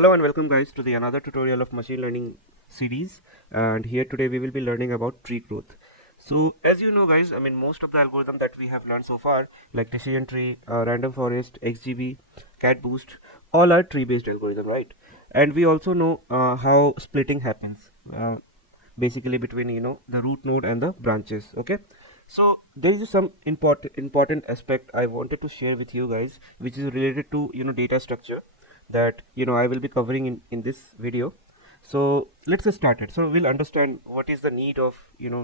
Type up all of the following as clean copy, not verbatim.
Hello and welcome guys to the another tutorial of machine learning series, and here today we will be learning about tree growth. So as you know guys, most of the algorithm that we have learned so far, like decision tree, random forest, XGB, cat boost, all are tree based algorithm, right? And we also know how splitting happens, basically between the root node and the branches. Okay, so there is some important aspect I wanted to share with you guys, which is related to data structure that I will be covering in this video. So let's get started. So we'll understand what is the need of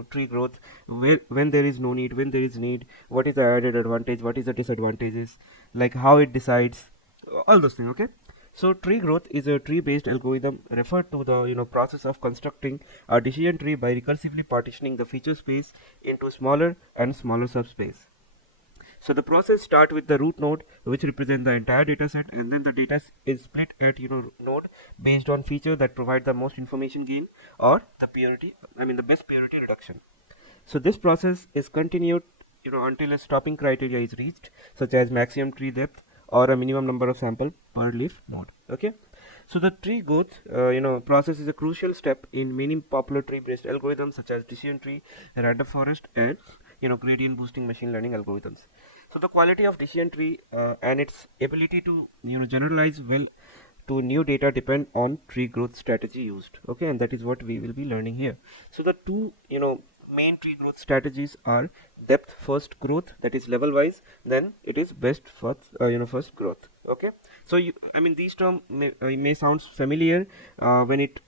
tree growth, where when there is no need, when there is need, what is the added advantage, what is the disadvantages, like how it decides, all those things. Okay, so tree growth is a tree-based algorithm referred to the process of constructing a decision tree by recursively partitioning the feature space into smaller and smaller subspace. So the process starts with the root node, which represents the entire data set, and then the data is split at node based on feature that provide the most information gain or the purity, the best purity reduction. So this process is continued until a stopping criteria is reached, such as maximum tree depth or a minimum number of sample per leaf node. Okay. So the tree growth process is a crucial step in many popular tree based algorithms such as decision tree, random forest, and gradient boosting machine learning algorithms. So the quality of decision tree and its ability to generalize well to new data depend on tree growth strategy used. Okay, and that is what we will be learning here. So the two main tree growth strategies are depth first growth, that is level wise, then it is best first first growth. Okay, so these terms may sound familiar when it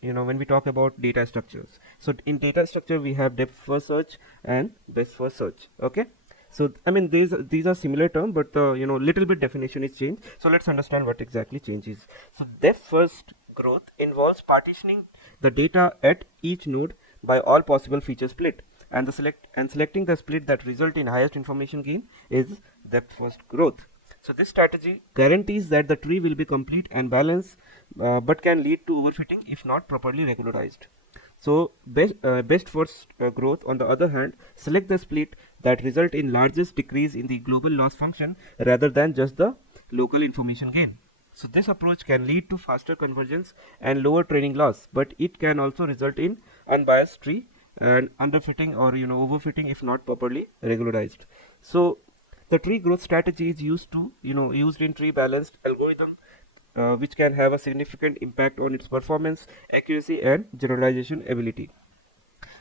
when we talk about data structures. So in data structure we have depth first search and best first search. Okay, so these are similar terms, but the little bit definition is changed. So let's understand what exactly changes. So depth first growth involves partitioning the data at each node by all possible feature split, and selecting the split that result in highest information gain is depth first growth. So this strategy guarantees that the tree will be complete and balanced, but can lead to overfitting if not properly regularized. So best first growth, on the other hand, select the split that result in largest decrease in the global loss function rather than just the local information gain. So this approach can lead to faster convergence and lower training loss, but it can also result in unbiased tree and underfitting or overfitting if not properly regularized. So the tree growth strategy is used in tree balanced algorithm, which can have a significant impact on its performance, accuracy, and generalization ability.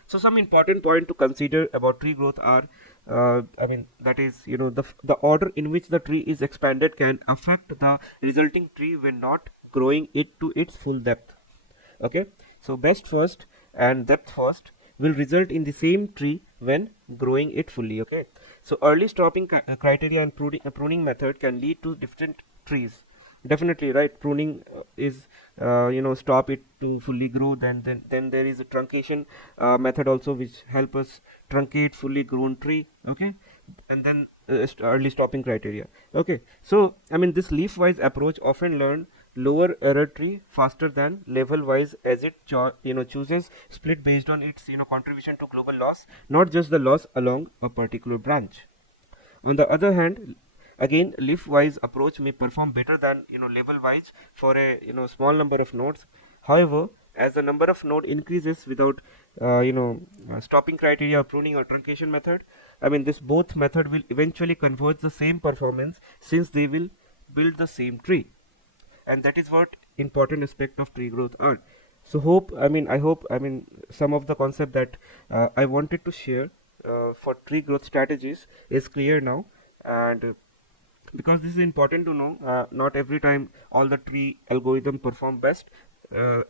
So some important point to consider about tree growth are, that is, the order in which the tree is expanded can affect the resulting tree when not growing it to its full depth. Okay, so best first and depth first will result in the same tree when growing it fully. Okay, so early stopping criteria and pruning method can lead to different trees. Definitely, right? Pruning is stop it to fully grow. Then there is a truncation method also, which help us truncate fully grown tree. Okay, and then early stopping criteria. Okay, so this leaf wise approach often learn lower error tree faster than level wise, as it chooses split based on its contribution to global loss, not just the loss along a particular branch. On the other hand, again, leaf wise approach may perform better than level wise for a small number of nodes. However, as the number of node increases without stopping criteria or pruning or truncation method, this both method will eventually converge the same performance, since they will build the same tree. And that is what important aspect of tree growth are. So I hope some of the concept that I wanted to share for tree growth strategies is clear now. And because this is important to know, not every time all the tree algorithm perform best,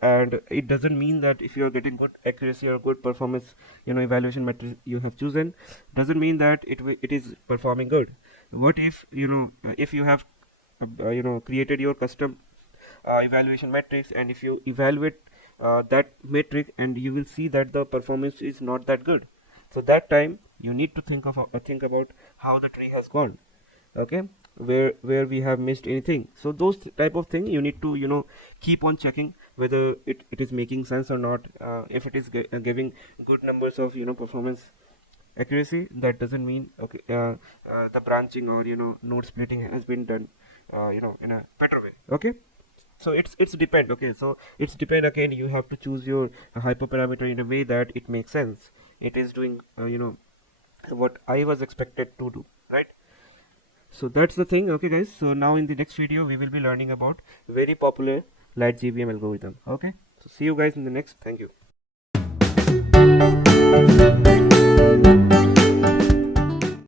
and it doesn't mean that if you are getting good accuracy or good performance evaluation metric you have chosen, doesn't mean that it is performing good. What if if you have created your custom evaluation metrics, and if you evaluate that metric and you will see that the performance is not that good, so that time you need to think about how the tree has gone. Okay, where we have missed anything. So those type of thing you need to keep on checking whether it is making sense or not. If it is giving good numbers of performance accuracy, that doesn't mean okay the branching or node splitting has been done in a better way. Okay, So it's depend. Okay, so it's depend again. You have to choose your hyperparameter in a way that it makes sense. It is doing what I was expected to do, right? So that's the thing. Okay guys, so now in the next video we will be learning about very popular light GBM algorithm. Okay, so see you guys in the next. Thank you.